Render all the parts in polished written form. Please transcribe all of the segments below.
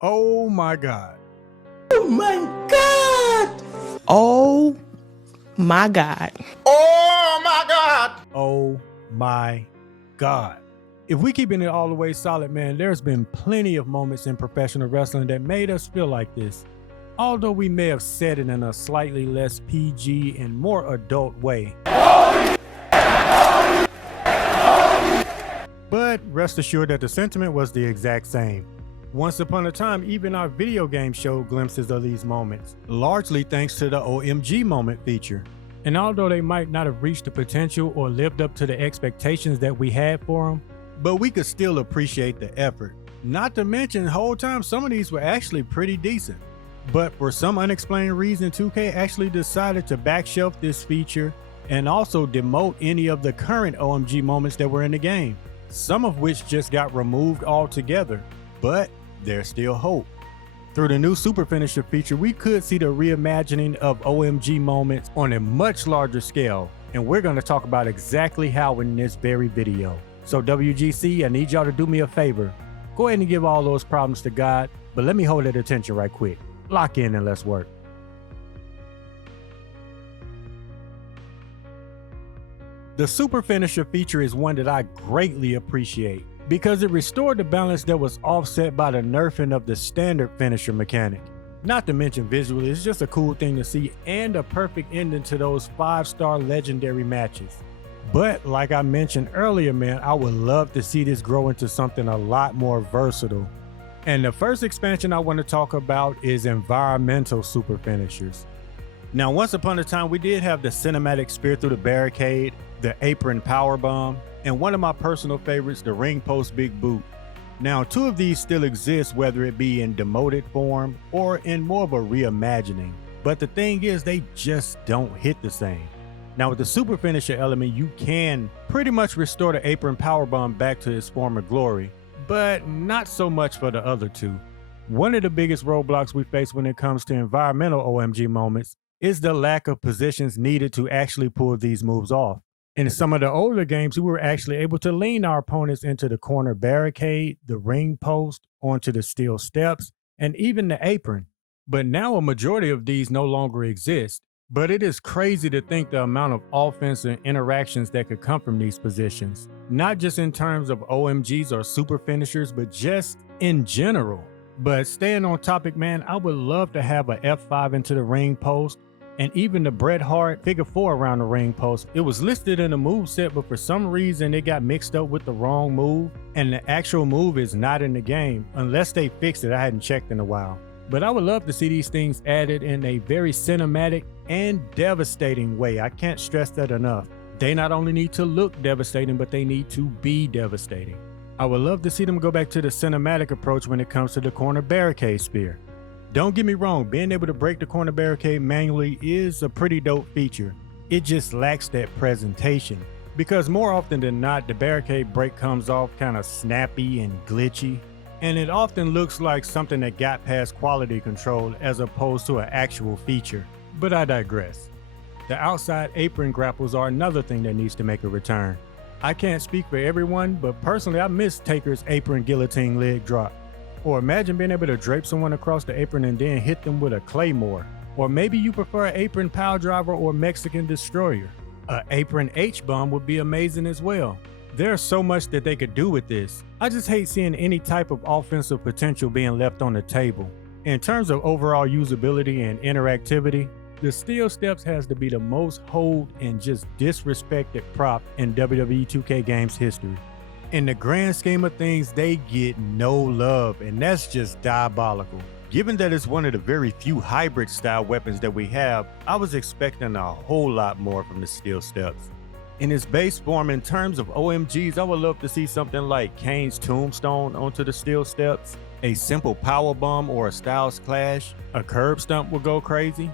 Oh my God. Oh my God! Oh my God. Oh my God! Oh my God. If we keeping it all the way solid, man, there's been plenty of moments in professional wrestling that made us feel like this. Although we may have said it in a slightly less PG and more adult way. But rest assured that the sentiment was the exact same. Once upon a time, even our video game showed glimpses of these moments, largely thanks to the OMG moment feature. And although they might not have reached the potential or lived up to the expectations that we had for them, but we could still appreciate the effort. Not to mention, the whole time some of these were actually pretty decent. But for some unexplained reason, 2K actually decided to backshelf this feature and also demote any of the current OMG moments that were in the game, some of which just got removed altogether. But there's still hope. Through the new Super Finisher feature, we could see the reimagining of OMG moments on a much larger scale, and we're going to talk about exactly how in this very video. So WGC, I need y'all to do me a favor. Go ahead and give all those problems to God, but let me hold that attention right quick. Lock in and let's work. The Super Finisher feature is one that I greatly appreciate, because it restored the balance that was offset by the nerfing of the standard finisher mechanic. Not to mention visually, it's just a cool thing to see and a perfect ending to those 5-star legendary matches. But like I mentioned earlier, man, I would love to see this grow into something a lot more versatile. And the first expansion I want to talk about is environmental super finishers. Now, once upon a time, we did have the cinematic spear through the barricade, the apron powerbomb, and one of my personal favorites, the ring post big boot. Now, 2 of these still exist, whether it be in demoted form or in more of a reimagining. But the thing is, they just don't hit the same. Now, with the super finisher element, you can pretty much restore the apron powerbomb back to its former glory, but not so much for the other 2. One of the biggest roadblocks we face when it comes to environmental OMG moments is the lack of positions needed to actually pull these moves off. In some of the older games, we were actually able to lean our opponents into the corner barricade, the ring post, onto the steel steps, and even the apron. But now a majority of these no longer exist. But it is crazy to think the amount of offense and interactions that could come from these positions. Not just in terms of OMGs or super finishers, but just in general. But staying on topic, man, I would love to have a F5 into the ring post, and even the Bret Hart figure 4 around the ring post. It was listed in the move set, but for some reason it got mixed up with the wrong move, and the actual move is not in the game, unless they fixed it. I hadn't checked in a while. But I would love to see these things added in a very cinematic and devastating way. I can't stress that enough. They not only need to look devastating, but they need to be devastating. I would love to see them go back to the cinematic approach when it comes to the corner barricade spear. Don't get me wrong, being able to break the corner barricade manually is a pretty dope feature. It just lacks that presentation, because more often than not, the barricade break comes off kind of snappy and glitchy, and it often looks like something that got past quality control as opposed to an actual feature. But I digress. The outside apron grapples are another thing that needs to make a return. I can't speak for everyone, but personally I miss Taker's apron guillotine leg drop. Or imagine being able to drape someone across the apron and then hit them with a claymore. Or maybe you prefer an apron power driver or Mexican destroyer. An apron H-bomb would be amazing as well. There's so much that they could do with this. I just hate seeing any type of offensive potential being left on the table. In terms of overall usability and interactivity, the steel steps has to be the most hold and just disrespected prop in WWE 2K Games history. In the grand scheme of things, they get no love, and that's just diabolical. Given that it's one of the very few hybrid style weapons that we have, I was expecting a whole lot more from the steel steps. In its base form, in terms of OMGs, I would love to see something like Kane's tombstone onto the steel steps, a simple power bomb or a Styles Clash, a curb stomp would go crazy.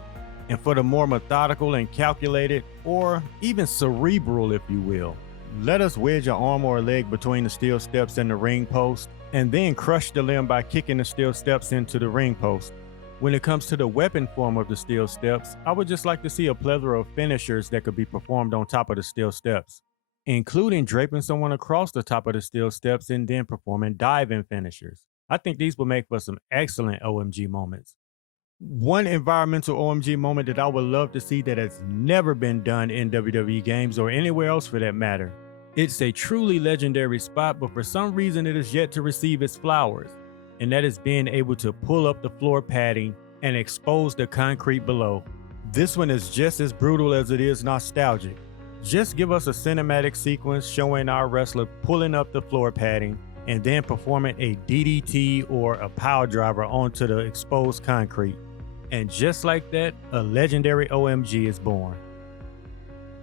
And for the more methodical and calculated, or even cerebral if you will, let us wedge an arm or a leg between the steel steps and the ring post, and then crush the limb by kicking the steel steps into the ring post. When it comes to the weapon form of the steel steps, I would just like to see a plethora of finishers that could be performed on top of the steel steps, including draping someone across the top of the steel steps and then performing dive-in finishers. I think these will make for some excellent OMG moments. One environmental OMG moment that I would love to see that has never been done in WWE games or anywhere else for that matter. It's a truly legendary spot, but for some reason it is yet to receive its flowers, and that is being able to pull up the floor padding and expose the concrete below. This one is just as brutal as it is nostalgic. Just give us a cinematic sequence showing our wrestler pulling up the floor padding and then performing a DDT or a power driver onto the exposed concrete. And just like that, a legendary OMG is born.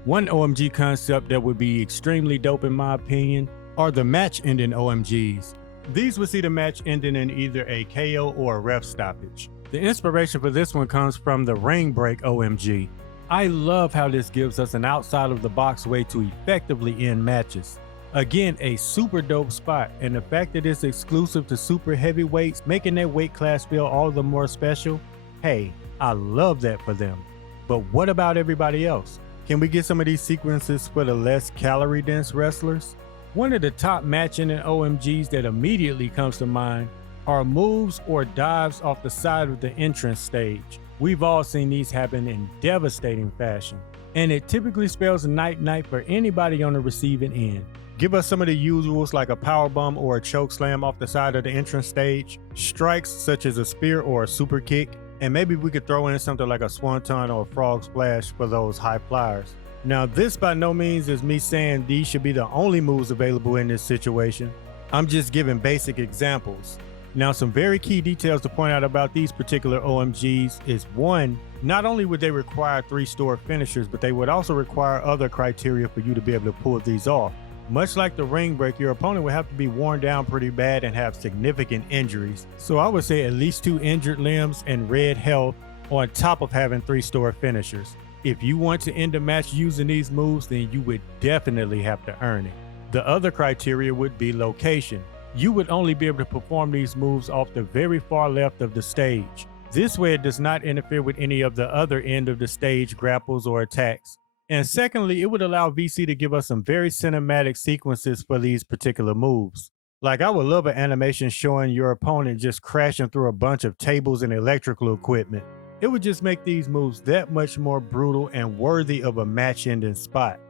One OMG concept that would be extremely dope in my opinion are the match-ending OMGs. These would see the match ending in either a KO or a ref stoppage. The inspiration for this one comes from the ring break OMG. I love how this gives us an outside of the box way to effectively end matches. Again, a super dope spot, and the fact that it's exclusive to super heavyweights, making that weight class feel all the more special, hey, I love that for them. But what about everybody else? Can we get some of these sequences for the less calorie dense wrestlers? One of the top match-ending OMGs that immediately comes to mind are moves or dives off the side of the entrance stage. We've all seen these happen in devastating fashion, and it typically spells night-night for anybody on the receiving end. Give us some of the usuals like a powerbomb or a choke slam off the side of the entrance stage, strikes such as a spear or a super kick, and maybe we could throw in something like a swanton or a frog splash for those high flyers. Now this by no means is me saying these should be the only moves available in this situation. I'm just giving basic examples. Now some very key details to point out about these particular OMGs is one, not only would they require 3-store finishers, but they would also require other criteria for you to be able to pull these off. Much like the ring break, your opponent would have to be worn down pretty bad and have significant injuries. So I would say at least 2 injured limbs and red health on top of having 3-store finishers. If you want to end a match using these moves, then you would definitely have to earn it. The other criteria would be location. You would only be able to perform these moves off the very far left of the stage. This way it does not interfere with any of the other end of the stage grapples or attacks. And secondly, it would allow VC to give us some very cinematic sequences for these particular moves. Like I would love an animation showing your opponent just crashing through a bunch of tables and electrical equipment. It would just make these moves that much more brutal and worthy of a match-ending spot.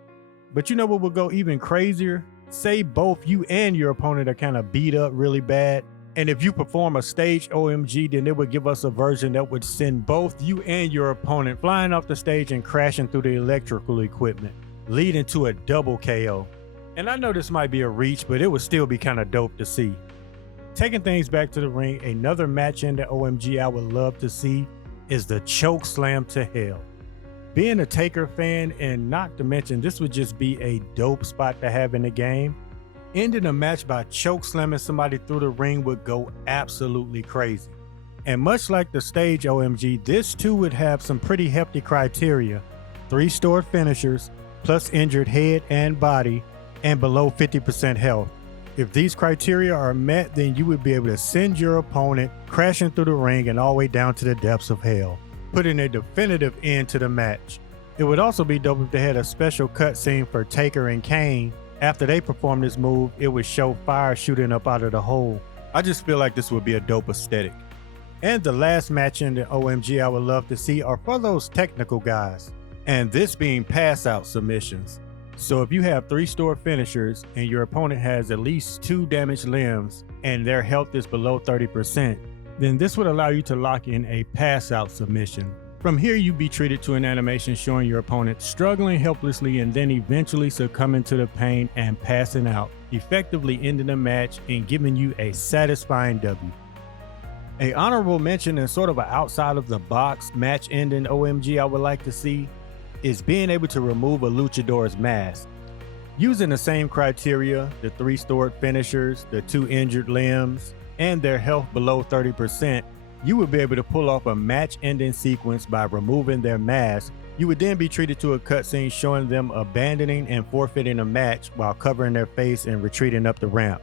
But you know what would go even crazier? Say both you and your opponent are kind of beat up really bad, and if you perform a stage OMG, then it would give us a version that would send both you and your opponent flying off the stage and crashing through the electrical equipment, leading to a double KO. And I know this might be a reach, but it would still be kind of dope to see. Taking things back to the ring, another match-ending OMG I would love to see is the choke slam to hell. Being a Taker fan, and not to mention this would just be a dope spot to have in the game, ending a match by choke slamming somebody through the ring would go absolutely crazy. And much like the stage OMG, this too would have some pretty hefty criteria: 3-store finishers, plus injured head and body, and below 50% health. If these criteria are met, then you would be able to send your opponent crashing through the ring and all the way down to the depths of hell, putting a definitive end to the match. It would also be dope if they had a special cutscene for Taker and Kane. After they perform this move, it would show fire shooting up out of the hole. I just feel like this would be a dope aesthetic. And the last match in the OMG I would love to see are for those technical guys, and this being pass out submissions. So if you have 3-store finishers and your opponent has at least 2 damaged limbs and their health is below 30%, then this would allow you to lock in a pass out submission. From here, you'd be treated to an animation showing your opponent struggling helplessly and then eventually succumbing to the pain and passing out, effectively ending the match and giving you a satisfying W. A honorable mention and sort of an outside of the box match ending OMG I would like to see is being able to remove a luchador's mask. Using the same criteria, the 3-stored finishers, the 2 injured limbs, and their health below 30%, you would be able to pull off a match-ending sequence by removing their mask. You would then be treated to a cutscene showing them abandoning and forfeiting a match while covering their face and retreating up the ramp.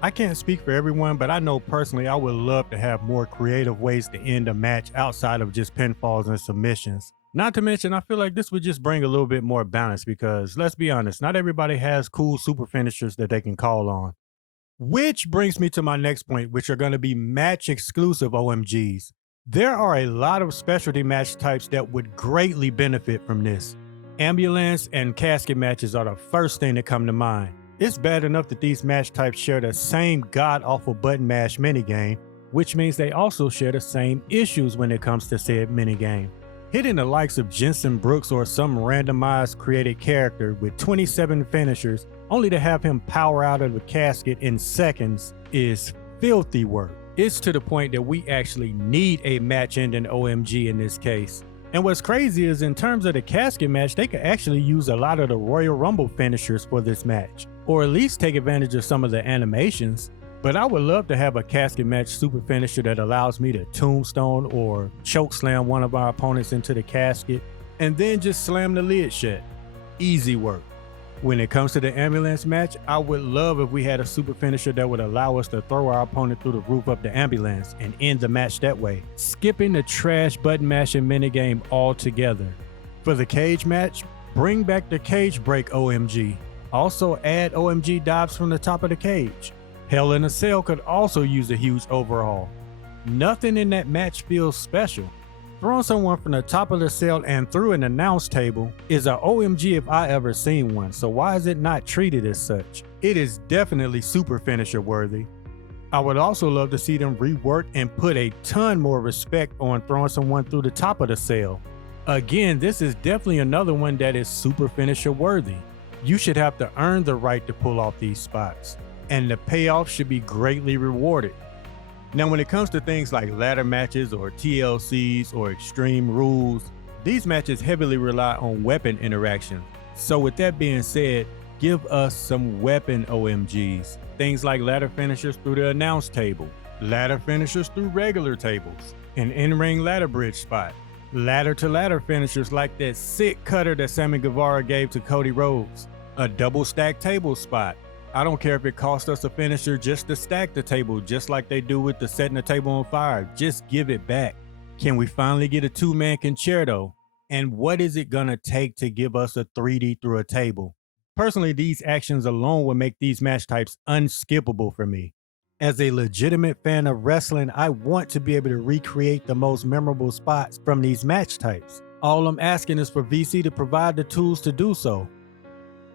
I can't speak for everyone, but I know personally I would love to have more creative ways to end a match outside of just pinfalls and submissions. Not to mention, I feel like this would just bring a little bit more balance because, let's be honest, not everybody has cool super finishers that they can call on. Which brings me to my next point, which are going to be match exclusive OMGs. There are a lot of specialty match types that would greatly benefit from this. Ambulance and casket matches are the first thing that come to mind. It's bad enough that these match types share the same god-awful button mash minigame, which means they also share the same issues when it comes to said minigame. Hitting the likes of Jensen Brooks or some randomized created character with 27 finishers only to have him power out of the casket in seconds is filthy work. It's to the point that we actually need a match-ending OMG in this case. And what's crazy is in terms of the casket match, they could actually use a lot of the Royal Rumble finishers for this match, or at least take advantage of some of the animations. But I would love to have a casket match super finisher that allows me to tombstone or chokeslam one of our opponents into the casket and then just slam the lid shut. Easy work. When it comes to the ambulance match, I would love if we had a super finisher that would allow us to throw our opponent through the roof of the ambulance and end the match that way, skipping the trash button mashing minigame altogether. For the cage match, bring back the cage break OMG. Also add OMG dives from the top of the cage. Hell in a Cell could also use a huge overhaul. Nothing in that match feels special. Throwing someone from the top of the cell and through an announce table is a OMG if I ever seen one, so why is it not treated as such? It is definitely super finisher worthy. I would also love to see them rework and put a ton more respect on throwing someone through the top of the cell. Again, this is definitely another one that is super finisher worthy. You should have to earn the right to pull off these spots, and the payoff should be greatly rewarded. Now, when it comes to things like ladder matches or TLCs or Extreme Rules, these matches heavily rely on weapon interaction. So with that being said, give us some weapon OMGs. Things like ladder finishers through the announce table, ladder finishers through regular tables, an in-ring ladder bridge spot, ladder to ladder finishers like that sick cutter that Sammy Guevara gave to Cody Rhodes, a double stack table spot. I don't care if it costs us a finisher just to stack the table, just like they do with the setting the table on fire. Just give it back. Can we finally get a two-man concerto? And what is it gonna take to give us a 3D through a table? Personally, these actions alone would make these match types unskippable for me. As a legitimate fan of wrestling, I want to be able to recreate the most memorable spots from these match types. All I'm asking is for VC to provide the tools to do so.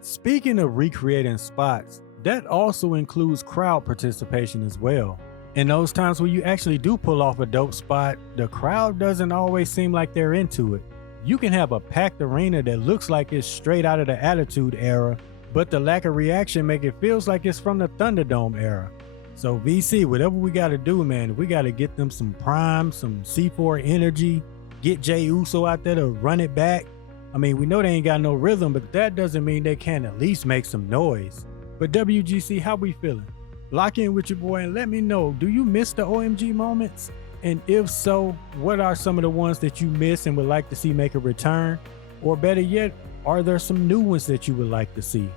Speaking of recreating spots, that also includes crowd participation as well. In those times where you actually do pull off a dope spot, the crowd doesn't always seem like they're into it. You can have a packed arena that looks like it's straight out of the Attitude Era, but the lack of reaction make it feels like it's from the Thunderdome era. So VC, whatever we gotta do, man, we gotta get them some Prime, some C4 energy, get Jey Uso out there to run it back. I mean, we know they ain't got no rhythm, but that doesn't mean they can't at least make some noise. But WGC, how we feeling? Lock in with your boy and let me know, do you miss the OMG moments? And if so, what are some of the ones that you miss and would like to see make a return? Or better yet, are there some new ones that you would like to see?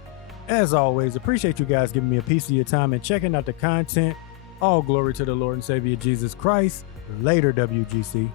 As always, appreciate you guys giving me a piece of your time and checking out the content. All glory to the Lord and Savior Jesus Christ. Later, WGC.